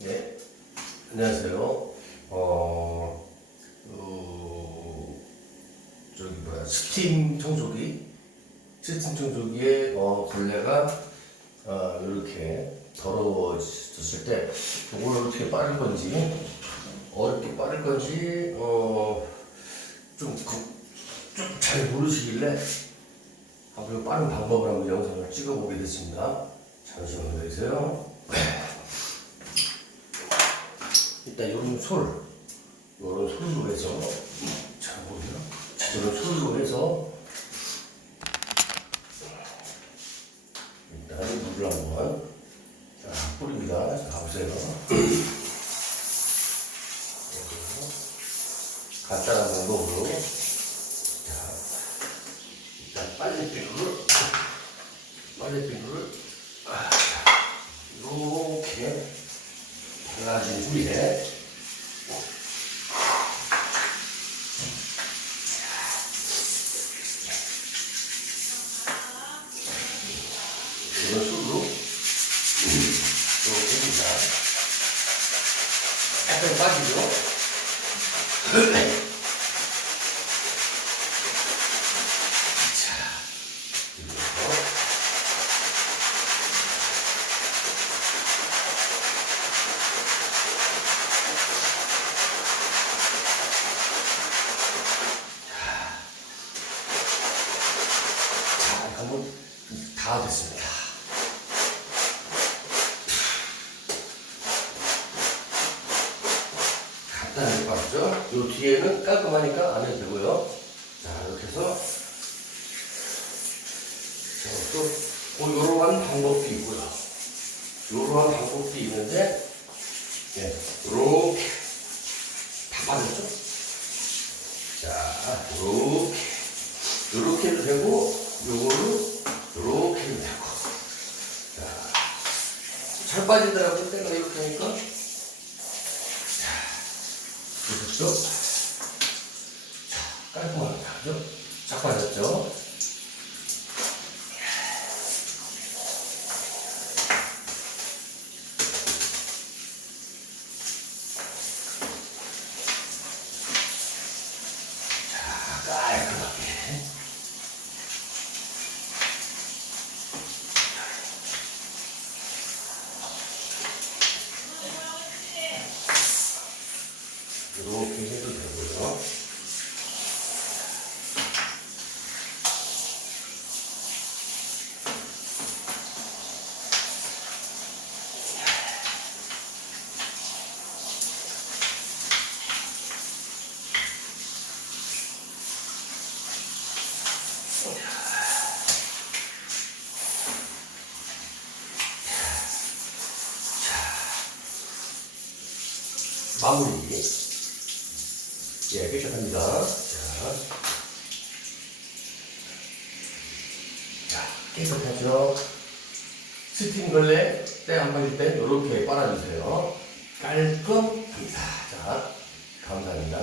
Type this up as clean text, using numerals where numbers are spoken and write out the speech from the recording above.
네, 안녕하세요. 스팀 청소기에 걸레가 이렇게 더러워졌을 때 이걸 어떻게 빠를 건지 어렵게 빠를 건지 좀 잘 모르시길래 한번 빠른 방법을 한번 영상을 찍어보게 됐습니다. 잠시만 기다리세요. 일단 요런 솔로 해서 잘 보이나? 요런 솔로 해서 일단 물을 한번 뿌립니다. 가보세요. 간단한 방법으로 일단 빨래비누를 이렇게 달라진 후에 이런 식으로 이렇게 해줍니다. 약간 빠지죠? 다 됐습니다. 간단하게 빠르죠? 요 뒤에는 깔끔하니까 안 해도 되고요. 자, 이렇게 해서 또 요러한 방법도 있고요. 요러한 방법도 있는데, 요렇게 다 빠졌죠? 자, 요렇게 해도 되고, 요거를 요렇게 해도 되고. 자, 잘 빠지더라고요. 때가 이렇게 하니까. 자, 보셨죠? 자, 깔끔하게 하죠? 잘 빠졌죠? 자, 깔끔하게. 이렇게 해도 되고요. 마무리. 깨끗합니다. 자, 깨끗하죠? 스팀 걸레 때 한 번일 때 이렇게 빨아주세요. 깔끔합니다. 자, 감사합니다.